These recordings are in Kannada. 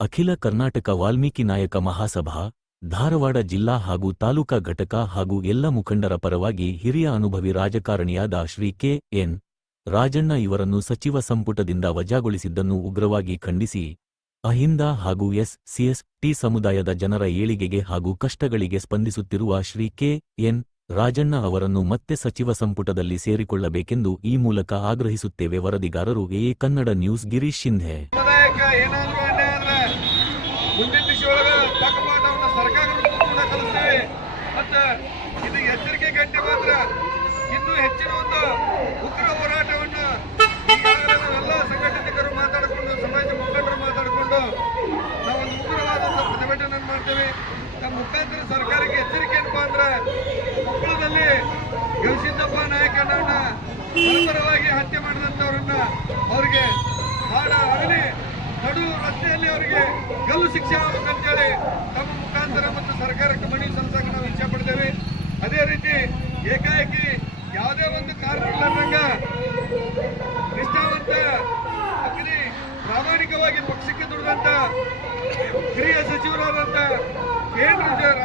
ಅಖಿಲ ಕರ್ನಾಟಕ ವಾಲ್ಮೀಕಿ ನಾಯಕ ಮಹಾಸಭಾ, ಧಾರವಾಡ ಜಿಲ್ಲಾ ಹಾಗೂ ತಾಲೂಕಾ ಘಟಕ ಹಾಗೂ ಎಲ್ಲ ಮುಖಂಡರ ಪರವಾಗಿ ಹಿರಿಯ ಅನುಭವಿ ರಾಜಕಾರಣಿಯಾದ ಶ್ರೀ ಕೆ. ಎನ್. ರಾಜಣ್ಣ ಇವರನ್ನು ಸಚಿವ ಸಂಪುಟದಿಂದ ವಜಾಗೊಳಿಸಿದ್ದನ್ನು ಉಗ್ರವಾಗಿ ಖಂಡಿಸಿ, ಅಹಿಂದ ಹಾಗೂ ಎಸ್ ಸಿಎಸ್ ಟಿ ಸಮುದಾಯದ ಜನರ ಏಳಿಗೆಗೆ ಹಾಗೂ ಕಷ್ಟಗಳಿಗೆ ಸ್ಪಂದಿಸುತ್ತಿರುವ ಶ್ರೀ ಕೆ. ಎನ್. ರಾಜಣ್ಣ ಅವರನ್ನು ಮತ್ತೆ ಸಚಿವ ಸಂಪುಟದಲ್ಲಿ ಸೇರಿಕೊಳ್ಳಬೇಕೆಂದು ಈ ಮೂಲಕ ಆಗ್ರಹಿಸುತ್ತೇವೆ. ವರದಿಗಾರರು ಎ ಕನ್ನಡ ನ್ಯೂಸ್ ಗಿರೀಶ್ ಶಿಂಧೆ. ಮತ್ತು ಇದು ಎಚ್ಚರಿಕೆ ಗಂಟೆ ಮಾತ್ರ. ಇನ್ನೂ ಹೆಚ್ಚಿನ ಒಂದು ಉಗ್ರ ಹೋರಾಟವನ್ನು ಎಲ್ಲ ಸಂಘಟನೆಗಳು ಮಾತಾಡಿಕೊಂಡು, ಸಮಾಜ ಮುಖಂಡರು ಮಾತಾಡಿಕೊಂಡು ನಾವೊಂದು ಉಗ್ರವಾದ ಪ್ರತಿಭಟನೆ ಮಾಡ್ತೇವೆ. ನಮ್ಮ ಮುಖಾಂತರ ಸರ್ಕಾರಕ್ಕೆ ಎಚ್ಚರಿಕೆ ಏನಪ್ಪ ಅಂದ್ರೆ ಕೊಪ್ಪಳದಲ್ಲಿ ಗವಿಸಿದ್ದಪ್ಪ ನಾಯಕನನ್ನ ಬರಬರವಾಗಿ ಹತ್ಯೆ ಮಾಡಿದಂಥವ್ರನ್ನ ಅವರಿಗೆ ಹಾಡ ಅಗಲಿ ನಡು ರಸ್ತೆಯಲ್ಲಿ ಅವರಿಗೆ ಗಲ್ಲು ಶಿಕ್ಷೆ ಆಗಬೇಕಂತೇಳಿ ತಮ್ಮ ಮುಖಾಂತರ ಮತ್ತು ಸರ್ಕಾರಕ್ಕೆ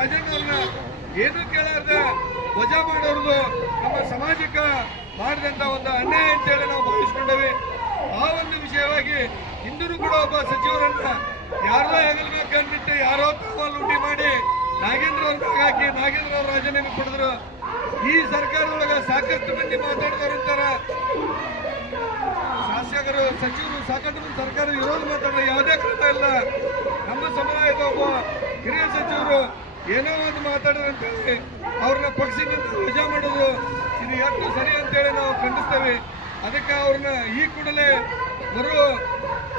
ಕೇಂದ್ರ ರಾಜಣ್ಣ ಅವ್ರನ್ನ ಏನು ಕೇಳಾರ್ದ ವಜಾ ಮಾಡೋರ್ದು ನಮ್ಮ ಸಮಾಜಕ್ಕೆ ಮಾಡಿದಂತ ಒಂದು ಅನ್ಯಾಯ ಅಂತೇಳಿ ನಾವು ಭಾವಿಸ್ಕೊಂಡೇವೆ. ಆ ಒಂದು ವಿಷಯವಾಗಿ ಹಿಂದೂ ಕೂಡ ಒಬ್ಬ ಸಚಿವರನ್ನ ಯಾರೋ ಹೆಗಲ್ಬೇಕು ಅಂದ್ಬಿಟ್ಟು ಯಾರೋ ತಾವ ಲೂಟಿ ಮಾಡಿ ನಾಗೇಂದ್ರ ಅವ್ರ ಹಾಕಿ ನಾಗೇಂದ್ರ ಅವ್ರ ರಾಜೀನಾಮೆ ಪಡೆದ್ರು ಈ ಸರ್ಕಾರದೊಳಗ ಸಾಕಷ್ಟು ಮಂದಿ ಮಾತಾಡ್ತಾರಂತಾರ ಶಾಸಕರು, ಸಚಿವರು, ಸಾಕಷ್ಟು ಮಂದಿ ಸರ್ಕಾರ ವಿರೋಧ ಮಾತಾಡಿದ್ರೆ ಯಾವುದೇ ಕ್ರಮ ಇಲ್ಲ. ನಮ್ಮ ಸಮುದಾಯದ ಒಬ್ಬ ಹಿರಿಯ ಸಚಿವರು ಏನೋ ಒಂದು ಮಾತಾಡೋದಂತೇಳಿ ಅಂತೇಳಿ ಅವ್ರನ್ನ ಪಕ್ಷದಿಂದ ವಜಾ ಮಾಡೋದು ಇದು ಎಷ್ಟು ಸರಿ ಅಂತೇಳಿ ನಾವು ಖಂಡಿಸ್ತೇವೆ. ಅದಕ್ಕೆ ಅವ್ರನ್ನ ಈ ಕೂಡಲೇ ಬರುವ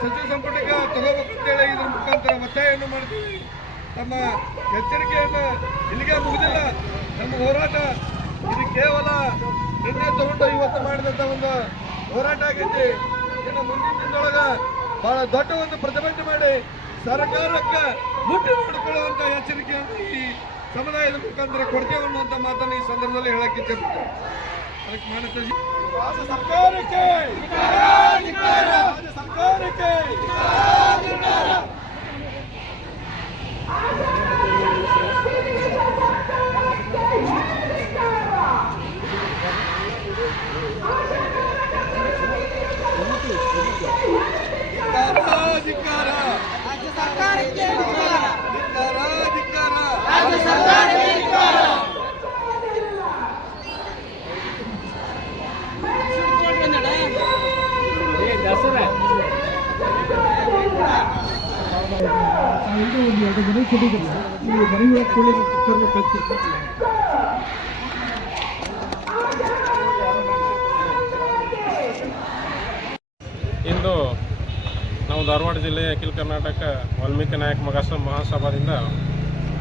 ಸಚಿವ ಸಂಪುಟಕ್ಕೆ ತಗೋಬೇಕಂತೇಳಿ ಇದ್ರ ಮುಖಾಂತರ ಒತ್ತಾಯವನ್ನು ಮಾಡ್ತೀವಿ. ತಮ್ಮ ಎಚ್ಚರಿಕೆಯನ್ನು ಇಲ್ಲಿಗೆ ಮುಗಿದಿಲ್ಲ. ನಮ್ಮ ಹೋರಾಟ ಇದು ಕೇವಲ ನಿನ್ನೆ ತಗೊಂಡು ಇವತ್ತು ಮಾಡಿದಂಥ ಒಂದು ಹೋರಾಟ ಆಗೈತಿ. ಇನ್ನು ಮುಂದಿನ ದಿನದೊಳಗೆ ಬಹಳ ದೊಡ್ಡ ಒಂದು ಪ್ರತಿಭಟನೆ ಮಾಡಿ ಸರ್ಕಾರಕ್ಕೆ ಮುಟ್ಟಿ ಮಾಡಿಕೊಳ್ಳುವಂಥ ಎಚ್ಚರಿಕೆಯನ್ನು ಸಮುದಾಯದ ಮುಖಾಂತರ ಕೊಡ್ತೇವೆ ಅನ್ನುವಂಥ ಮಾತನ್ನು ಈ ಸಂದರ್ಭದಲ್ಲಿ ಹೇಳಕ್ಕೆ ಇಚ್ಛೆಪಡ್ತೇವೆ ಸರ್ಕಾರಕ್ಕೆ ಸರ್ಕಾರಕ್ಕೆ ಧಿಕ್ಕಾರ ರಾಜ್ಯ ಸರ್ಕಾರಕ್ಕೆ ಧಿಕ್ಕಾರ ಧಿಕ್ಕಾರ ರಾಜ್ಯ ಸರ್ಕಾರಕ್ಕೆ ಇದು ಒಂದು ಎರಡು ಮನೆ ಕುಕ್ಕರ್ಗೆ ಇಂದು ನಾವು ಧಾರವಾಡ ಜಿಲ್ಲೆ ಅಖಿಲ ಕರ್ನಾಟಕ ವಾಲ್ಮೀಕಿ ನಾಯಕ ಮಗಾಸ ಮಹಾಸಭಾದಿಂದ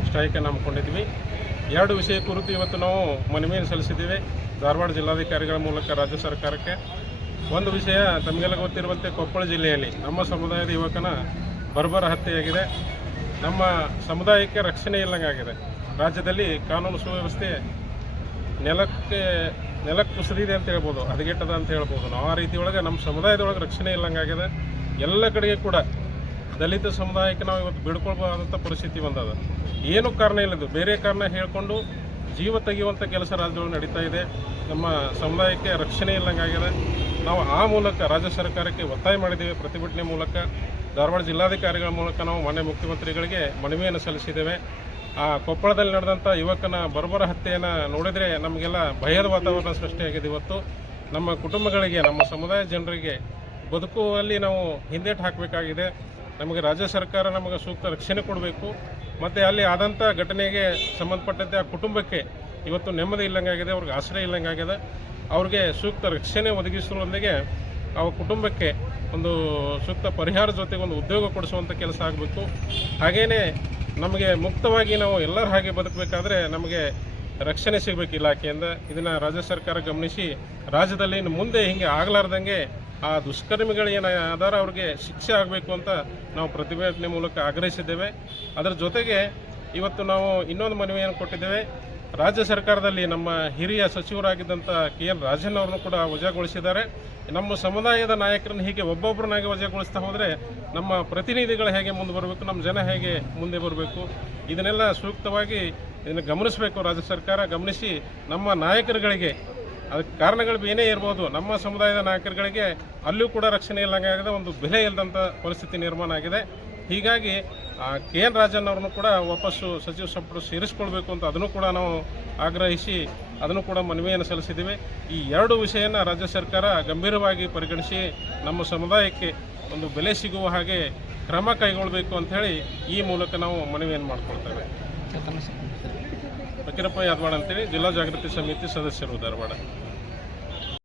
ಸ್ಟ್ರೈಕನ್ನು ಹಮ್ಮಿಕೊಂಡಿದ್ವಿ ಎರಡು ವಿಷಯ ಕುರಿತು ಇವತ್ತು ನಾವು ಮನವಿಯನ್ನು ಸಲ್ಲಿಸಿದ್ದೀವಿ. ಧಾರವಾಡ ಜಿಲ್ಲಾಧಿಕಾರಿಗಳ ಮೂಲಕ ರಾಜ್ಯ ಸರ್ಕಾರಕ್ಕೆ. ಒಂದು ವಿಷಯ ತಮಗೆಲ್ಲ ಗೊತ್ತಿರುವಂತೆ ಕೊಪ್ಪಳ ಜಿಲ್ಲೆಯಲ್ಲಿ ನಮ್ಮ ಸಮುದಾಯದ ಯುವಕನ ಬರ್ಬರ ಹತ್ಯೆಯಾಗಿದೆ. ನಮ್ಮ ಸಮುದಾಯಕ್ಕೆ ರಕ್ಷಣೆ ಇಲ್ಲಂಗಾಗಿದೆ. ರಾಜ್ಯದಲ್ಲಿ ಕಾನೂನು ಸುವ್ಯವಸ್ಥೆ ನೆಲಕ್ಕೆ ನೆಲಕ್ಕೆ ಕುಸಿದಿದೆ ಅಂತ ಹೇಳ್ಬೋದು, ಹದಗೆಟ್ಟದ ಅಂತ ಹೇಳ್ಬೋದು. ನಾವು ಆ ರೀತಿ ಒಳಗೆ ನಮ್ಮ ಸಮುದಾಯದೊಳಗೆ ರಕ್ಷಣೆ ಇಲ್ಲಂಗಾಗಿದೆ. ಎಲ್ಲ ಕಡೆಗೆ ಕೂಡ ದಲಿತ ಸಮುದಾಯಕ್ಕೆ ನಾವು ಇವತ್ತು ಬಿಡ್ಕೊಳ್ಬೋದಾದಂಥ ಪರಿಸ್ಥಿತಿ ಬಂದದ. ಏನು ಕಾರಣ ಇಲ್ಲದು ಬೇರೆ ಕಾರಣ ಹೇಳ್ಕೊಂಡು ಜೀವ ತೆಗೆಯುವಂಥ ಕೆಲಸ ರಾಜ್ಯದೊಳಗೆ ನಡೀತಾ ಇದೆ. ನಮ್ಮ ಸಮುದಾಯಕ್ಕೆ ರಕ್ಷಣೆ ಇಲ್ಲಂಗಾಗಿದೆ ನಾವು ಆ ಮೂಲಕ ರಾಜ್ಯ ಸರ್ಕಾರಕ್ಕೆ ಒತ್ತಾಯ ಮಾಡಿದ್ದೇವೆ. ಪ್ರತಿಭಟನೆ ಮೂಲಕ, ಧಾರವಾಡ ಜಿಲ್ಲಾಧಿಕಾರಿಗಳ ಮೂಲಕ ನಾವು ಮಾನ್ಯ ಮುಖ್ಯಮಂತ್ರಿಗಳಿಗೆ ಮನವಿಯನ್ನು ಸಲ್ಲಿಸಿದ್ದೇವೆ. ಆ ಕೊಪ್ಪಳದಲ್ಲಿ ನಡೆದಂಥ ಯುವಕನ ಬರ್ಬರ ಹತ್ಯೆಯನ್ನು ನೋಡಿದರೆ ನಮಗೆಲ್ಲ ಭಯದ ವಾತಾವರಣ ಸೃಷ್ಟಿಯಾಗಿದೆ ಇವತ್ತು. ನಮ್ಮ ಕುಟುಂಬಗಳಿಗೆ, ನಮ್ಮ ಸಮುದಾಯ ಜನರಿಗೆ ಬದುಕುವಲ್ಲಿ ನಾವು ಹಿಂದೇಟು ಹಾಕಬೇಕಾಗಿದೆ. ನಮಗೆ ರಾಜ್ಯ ಸರ್ಕಾರ ನಮಗೆ ಸೂಕ್ತ ರಕ್ಷಣೆ ಕೊಡಬೇಕು. ಮತ್ತು ಅಲ್ಲಿ ಆದಂಥ ಘಟನೆಗೆ ಸಂಬಂಧಪಟ್ಟಂತೆ ಆ ಕುಟುಂಬಕ್ಕೆ ಇವತ್ತು ನೆಮ್ಮದಿ ಇಲ್ಲಂಗಾಗಿದೆ, ಅವ್ರಿಗೆ ಆಶ್ರಯ ಇಲ್ಲಂಗಾಗಿದೆ. ಅವ್ರಿಗೆ ಸೂಕ್ತ ರಕ್ಷಣೆ ಒದಗಿಸುವುದರೊಂದಿಗೆ ಅವ್ರ ಕುಟುಂಬಕ್ಕೆ ಒಂದು ಸೂಕ್ತ ಪರಿಹಾರ ಜೊತೆಗೆ ಒಂದು ಉದ್ಯೋಗ ಕೊಡಿಸುವಂಥ ಕೆಲಸ ಆಗಬೇಕು. ಹಾಗೆಯೇ ನಮಗೆ ಮುಕ್ತವಾಗಿ ನಾವು ಎಲ್ಲರ ಹಾಗೆ ಬದುಕಬೇಕಾದ್ರೆ ನಮಗೆ ರಕ್ಷಣೆ ಸಿಗಬೇಕು ಇಲಾಖೆಯಿಂದ. ಇದನ್ನು ರಾಜ್ಯ ಸರ್ಕಾರ ಗಮನಿಸಿ, ರಾಜ್ಯದಲ್ಲಿ ಇನ್ನು ಮುಂದೆ ಹಿಂಗೆ ಆಗಲಾರ್ದಂಗೆ ಆ ದುಷ್ಕರ್ಮಿಗಳು ಏನ ಆದಾರ ಅವ್ರಿಗೆ ಶಿಕ್ಷೆ ಆಗಬೇಕು ಅಂತ ನಾವು ಪ್ರತಿಭಟನೆ ಮೂಲಕ ಆಗ್ರಹಿಸಿದ್ದೇವೆ. ಅದರ ಜೊತೆಗೆ ಇವತ್ತು ನಾವು ಇನ್ನೊಂದು ಮನವಿಯನ್ನು ಕೊಟ್ಟಿದ್ದೇವೆ. ರಾಜ್ಯ ಸರ್ಕಾರದಲ್ಲಿ ನಮ್ಮ ಹಿರಿಯ ಸಚಿವರಾಗಿದ್ದಂಥ ಕೆ ಎಲ್ ರಾಜನ್ ಅವರನ್ನು ಕೂಡ ವಜಾಗೊಳಿಸಿದ್ದಾರೆ. ನಮ್ಮ ಸಮುದಾಯದ ನಾಯಕರನ್ನು ಹೀಗೆ ಒಬ್ಬೊಬ್ಬರನ್ನಾಗಿ ವಜಾಗೊಳಿಸ್ತಾ ಹೋದರೆ ನಮ್ಮ ಪ್ರತಿನಿಧಿಗಳು ಹೇಗೆ ಮುಂದೆ ಬರಬೇಕು, ನಮ್ಮ ಜನ ಹೇಗೆ ಮುಂದೆ ಬರಬೇಕು, ಇದನ್ನೆಲ್ಲ ಸೂಕ್ತವಾಗಿ ಇದನ್ನು ಗಮನಿಸಬೇಕು ರಾಜ್ಯ ಸರ್ಕಾರ, ಗಮನಿಸಿ ನಮ್ಮ ನಾಯಕರುಗಳಿಗೆ. ಅದಕ್ಕೆ ಕಾರಣಗಳು ಏನೇ ಇರ್ಬೋದು, ನಮ್ಮ ಸಮುದಾಯದ ನಾಯಕರುಗಳಿಗೆ ಅಲ್ಲೂ ಕೂಡ ರಕ್ಷಣೆ ಇಲ್ಲಂಗಾಗಿದೆ ಒಂದು ಬೆಲೆ ಇಲ್ಲದಂಥ ಪರಿಸ್ಥಿತಿ ನಿರ್ಮಾಣ ಆಗಿದೆ. ಹೀಗಾಗಿ ಕೆ ಎನ್ ರಾಜನ್ ಅವ್ರನ್ನು ಕೂಡ ವಾಪಸ್ಸು ಸಚಿವ ಸಂಪುಟ ಸೇರಿಸ್ಕೊಳ್ಬೇಕು ಅಂತ ಅದನ್ನು ಕೂಡ ನಾವು ಆಗ್ರಹಿಸಿ ಅದನ್ನು ಕೂಡ ಮನವಿಯನ್ನು ಸಲ್ಲಿಸಿದ್ದೀವಿ. ಈ ಎರಡು ವಿಷಯನ ರಾಜ್ಯ ಸರ್ಕಾರ ಗಂಭೀರವಾಗಿ ಪರಿಗಣಿಸಿ ನಮ್ಮ ಸಮುದಾಯಕ್ಕೆ ಒಂದು ಬೆಲೆ ಸಿಗುವ ಹಾಗೆ ಕ್ರಮ ಕೈಗೊಳ್ಳಬೇಕು ಅಂಥೇಳಿ ಈ ಮೂಲಕ ನಾವು ಮನವಿಯನ್ನು ಮಾಡ್ಕೊಳ್ತೇವೆ. ಫಕೀರಪ್ಪ ಯಾದವಾಡ ಅಂತೇಳಿ ಜಿಲ್ಲಾ ಜಾಗೃತಿ ಸಮಿತಿ ಸದಸ್ಯರು ಧಾರವಾಡ.